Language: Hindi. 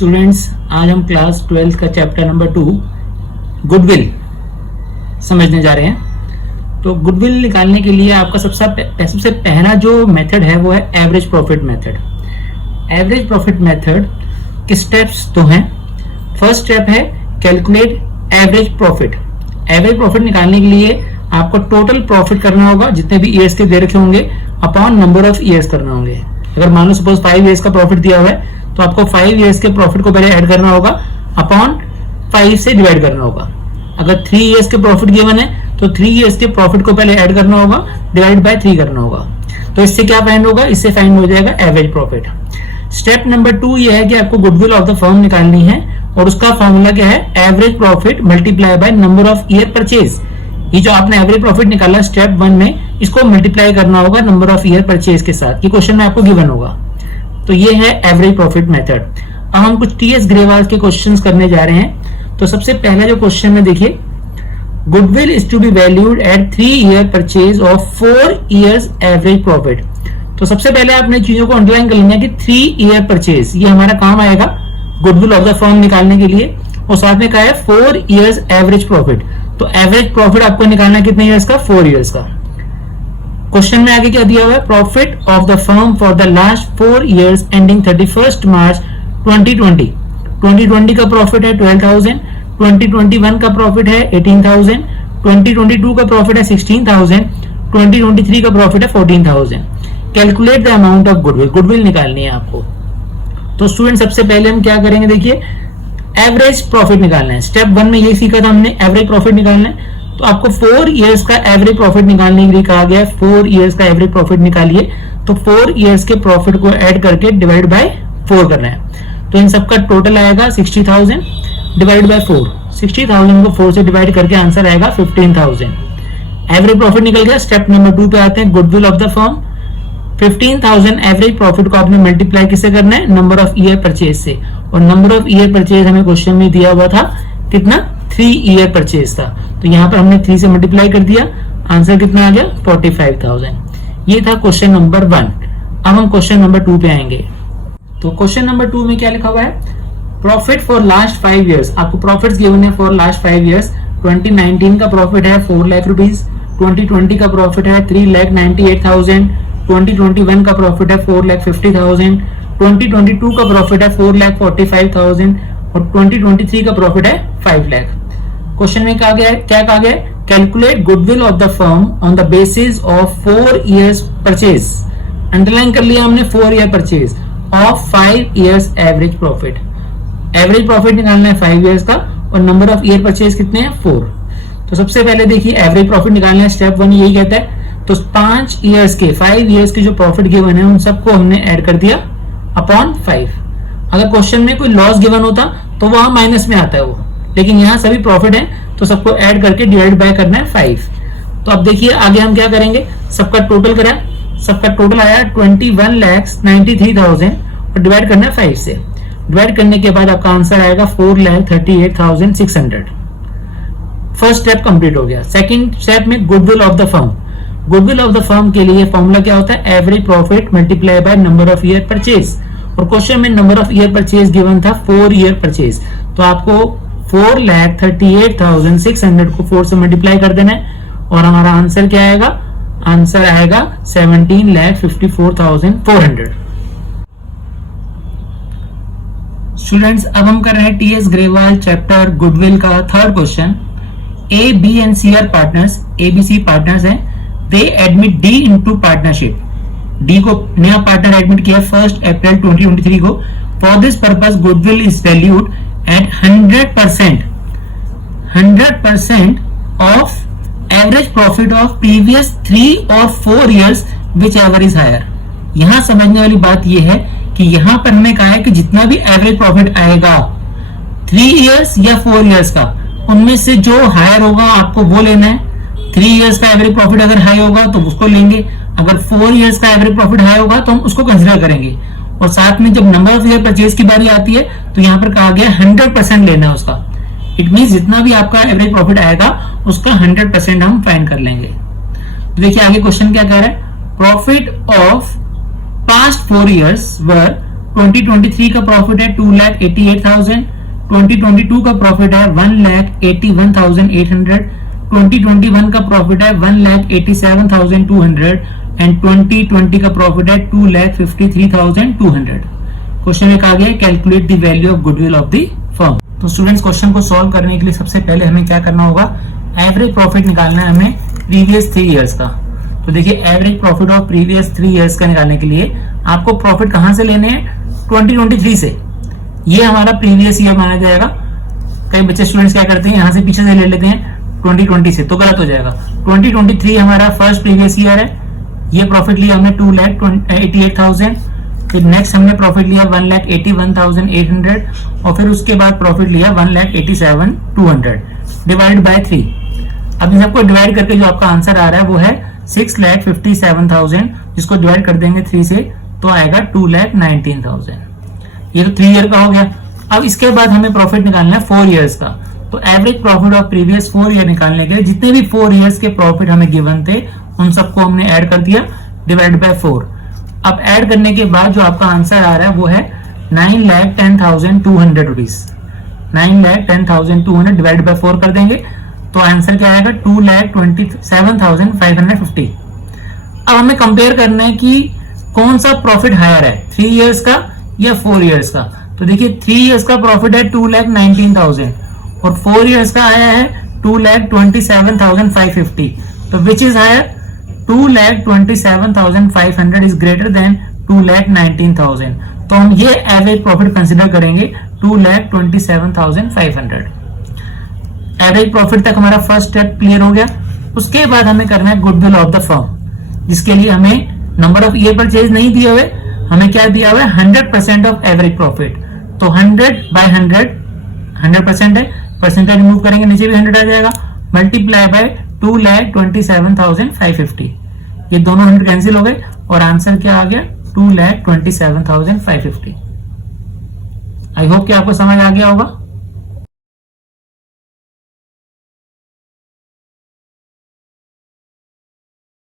स्टूडेंट्स, आज हम क्लास 12 का चैप्टर नंबर 2 गुडविल समझने जा रहे हैं। तो गुडविल निकालने के लिए आपका सबसे पहला जो मेथड है वो है average profit method. Average profit method के स्टेप्स तो हैं। फर्स्ट स्टेप है calculate average profit. Average profit निकालने के लिए आपको टोटल प्रॉफिट करना होगा, जितने भी ईयर्स के दे रखे होंगे, अपॉन नंबर ऑफ ईयर्स करना होंगे। अगर मान लो सपोज 5 ईयर्स का प्रॉफिट दिया हुआ है तो आपको 5 ईयर्स के प्रॉफिट को पहले ऐड करना होगा, अपॉन 5 से डिवाइड करना होगा। अगर 3 ईयर्स के प्रॉफिट गिवन है तो 3 ईयर्स के प्रॉफिट को पहले ऐड करना होगा, डिवाइड बाय 3 करना होगा। तो इससे क्या फाइंड होगा? इससे फाइंड हो जाएगा एवरेज प्रॉफिट। स्टेप नंबर 2 ये है कि आपको गुडविल ऑफ द फर्म निकालनी है, और उसका फॉर्मूला क्या है? Average profit multiply by number of year purchase. ये जो आपने एवरेज प्रॉफिट निकाला स्टेप 1 में, इसको मल्टीप्लाई करना होगा नंबर ऑफ ईयर परचेज के साथ। ये क्वेश्चन में आपको गिवन होगा। तो ये है एवरेज प्रॉफिट मेथड। अब हम कुछ टीएस ग्रेवाल के क्वेश्चंस करने जा रहे हैं। तो सबसे पहला जो क्वेश्चन है देखिए, goodwill is to be valued at 3 year purchase of 4 years average profit. तो सबसे पहले आपने चीजों को अंडरलाइन कर लेना है कि 3 ईयर परचेज ये हमारा काम आएगा गुडविल ऑफ द फर्म निकालने के लिए, और साथ में क्या है? 4 ईयर्स एवरेज प्रॉफिट। तो एवरेज प्रॉफिट आपको निकालना है कितने ईयर्स का? 4 ईयर्स का। क्वेश्चन में आगे क्या दिया हुआ है? Profit of the firm for the last 4 years ending 31 मार्च 2020। 2020 का प्रॉफिट है 12,000, 2021 का प्रॉफिट है 18,000, 2022 का प्रॉफिट है 16,000, 2023 का प्रॉफिट है 14,000। Calculate the amount of goodwill. Goodwill निकालनी है आपको। तो स्टूडेंट सबसे पहले हम क्या करेंगे? देखिए, एवरेज प्रॉफिट निकालना है। स्टेप 1 में ये सीखा था हमने, एवरेज प्रॉफिट निकालना है। तो आपको 4 ईयर्स का एवरेज प्रॉफिट निकालने के लिए कहा गया है। 4 ईयर्स का एवरेज प्रॉफिट निकालिए। तो 4 ईयर्स के प्रॉफिट को ऐड करके डिवाइड बाय 4 करना है। तो इन सबका टोटल आएगा 60,000 डिवाइड बाय 4। 60,000 को 4 से डिवाइड करके आंसर आएगा 15,000। एवरेज प्रॉफिट निकल गया। स्टेप नंबर 2 पे आते हैं, goodwill of the firm. 15,000 average profit को आपने मल्टीप्लाई किससे करना है? नंबर ऑफ ईयर परचेज से। और नंबर ऑफ ईयर परचेज हमें क्वेश्चन में दिया हुआ था कितना? 3 ईयर परचेज था। तो यहाँ पर हमने 3 से मल्टीप्लाई कर दिया, आंसर कितना आ गया? 45,000। ये था क्वेश्चन नंबर 1। अब हम क्वेश्चन नंबर 2 पे आएंगे। तो क्वेश्चन नंबर 2 में क्या लिखा हुआ है? Profit for last 5 years. आपको प्रॉफिट्स गिवन है फॉर लास्ट 5 ईयर्स। 2019 का प्रॉफिट है 4 लाख रुपीज, 2020 का प्रॉफिट है 3,98,000, 2021 का प्रॉफिट है 4,50,000, 2022 का प्रॉफिट है 4,45,000 और 2023 का प्रॉफिट है 5 लाख। क्वेश्चन में क्या कहा गया? Calculate goodwill of the firm on the basis of 4 years purchase. Underline कर लिया हमने 4 year purchase of 5 years average profit. Average profit निकालना है 5 ईयर्स का, और नंबर ऑफ ईयर परचेज कितने हैं? 4। तो सबसे पहले देखिए, एवरेज प्रॉफिट निकालना है। स्टेप 1 यही कहता है। तो 5 ईयर्स के जो प्रॉफिट गिवन है उन सबको हमने ऐड कर दिया अपॉन 5। अगर क्वेश्चन में कोई लॉस गिवन होता तो वहां माइनस में आता है वो, लेकिन यहाँ सभी प्रॉफिट है तो सबको ऐड करके डिवाइड बाय करना है 5। तो अब देखिए आगे हम क्या करेंगे? सबका टोटल करा, सबका टोटल आया 21,93,000 और डिवाइड करना है 5 से। डिवाइड करने के बाद आपका आंसर आएगा 4,38,600। फर्स्ट स्टेप कंप्लीट हो गया। सेकंड स्टेप में goodwill of the firm. Goodwill of the firm के लिए फॉर्मूला क्या होता है? Average profit multiply by number of year purchase. और क्वेश्चन में number of year purchase given था 4 ईयर परचेज। तो आपको 4,38,600 को 4 से मल्टीप्लाई कर देना है, और हमारा आंसर क्या आएगा? आंसर आएगा 17,54,400। स्टूडेंट्स, अब हम कर रहे हैं टीएस ग्रेवाल चैप्टर गुडविल का third question. A, B and C are partners. A, B, C partners हैं। They admit D into partnership. D को नया पार्टनर एडमिट किया 1 अप्रैल 2023 को। For this purpose goodwill is valued at 100% of average profit of previous 3 और 4 years whichever is higher. यहां समझने वाली बात यह है कि यहां पर हमने कहा है कि जितना भी एवरेज प्रॉफिट आएगा 3 ईयर्स या 4 ईयर्स का, उनमें से जो हायर होगा आपको वो लेना है। 3 ईयर्स का एवरेज प्रॉफिट अगर हाई होगा तो उसको लेंगे, अगर 4 ईयर्स का एवरेज प्रॉफिट हाई होगा तो हम उसको कंसिडर करेंगे। और साथ में जब नंबर ऑफ ईयर परचेज की बारी आती है तो यहाँ पर कहा गया 100% लेना है उसका। इट मीन जितना भी आपका एवरेज प्रॉफिट आएगा उसका 100% हम फाइंड कर लेंगे। तो देखिए आगे क्वेश्चन क्या कह रहा है? Profit of past 4 years were 2023 का प्रॉफिट है 2,88,000, 2022 का प्रॉफिट है 1,81,800, 2021 का प्रॉफिट है 1,87,200 एंड 2020 का प्रॉफिट है 2,53,200। क्वेश्चन एक आ गया, calculate the value of goodwill of the firm. तो स्टूडेंट्स, क्वेश्चन को सॉल्व करने के लिए सबसे पहले हमें क्या करना होगा, एवरेज प्रॉफिट निकालना है हमें प्रीवियस 3 इयर्स का। तो देखिए, average profit of previous 3 years का निकालने के लिए आपको प्रॉफिट कहां से लेने हैं, 2023 से। ये हमारा प्रीवियस ईयर माना जाएगा। कई बच्चे स्टूडेंट्स क्या करते हैं, यहां से पीछे से ले लेते हैं 2020 से, तो गलत हो जाएगा। 2023 हमारा फर्स्ट प्रीवियस ईयर है। ये प्रॉफिट लिया हमने 2,88,000, फिर नेक्स्ट हमने प्रॉफिट लिया 1,81,800 और फिर उसके बाद प्रॉफिट लिया 1,87,200 डिवाइड बाय 3। अब इन सबको डिवाइड करके जो आपका आंसर आ रहा है वो है 6,57,000, जिसको डिवाइड कर देंगे 3 से तो आएगा 2,19,000। ये तो 3 ईयर का हो गया। अब इसके बाद हमें प्रॉफिट निकालना है 4 इयर्स का। तो average profit of previous 4 year निकालने के लिए जितने भी 4 इयर्स के प्रॉफिट हमें गिवन थे उन सबको हमने ऐड कर दिया डिवाइड बाय 4। अब ऐड करने के बाद जो आपका आंसर आ रहा है वो है 9,10,200 रुपीज। 9,10,200 डिवाइड बाय 4 कर देंगे तो आंसर क्या आएगा, 2,27,550। अब हमें कंपेयर करना है कि कौन सा प्रॉफिट हायर है, 3 इयर्स का या 4 इयर्स का। तो देखिए, 3 इयर्स का प्रॉफिट है 2,19,000 और 4 इयर्स का आया है 2,27,550। तो which is higher, 2,27,500 is greater than 2,19,000। तो हम ये एवरेज प्रॉफिट कंसिडर करेंगे 2,27,500। एवरेज प्रॉफिट तक हमारा फर्स्ट स्टेप क्लियर हो गया। उसके बाद हमें करना है गुडविल ऑफ द फर्म, जिसके लिए हमें नंबर ऑफ ईयर परचेज नहीं दिए हुए, हमें क्या दिया हुआ है, 100% ऑफ एवरेज प्रॉफिट। तो 100 बाय 100% है, परसेंटेज रिमूव करेंगे नीचे भी 100 आ जाएगा, मल्टीप्लाई बाय 2,27,550। ये दोनों 100 कैंसिल हो गए और आंसर क्या आ गया, 2,27,550। आई होप कि आपको समझ आ गया होगा।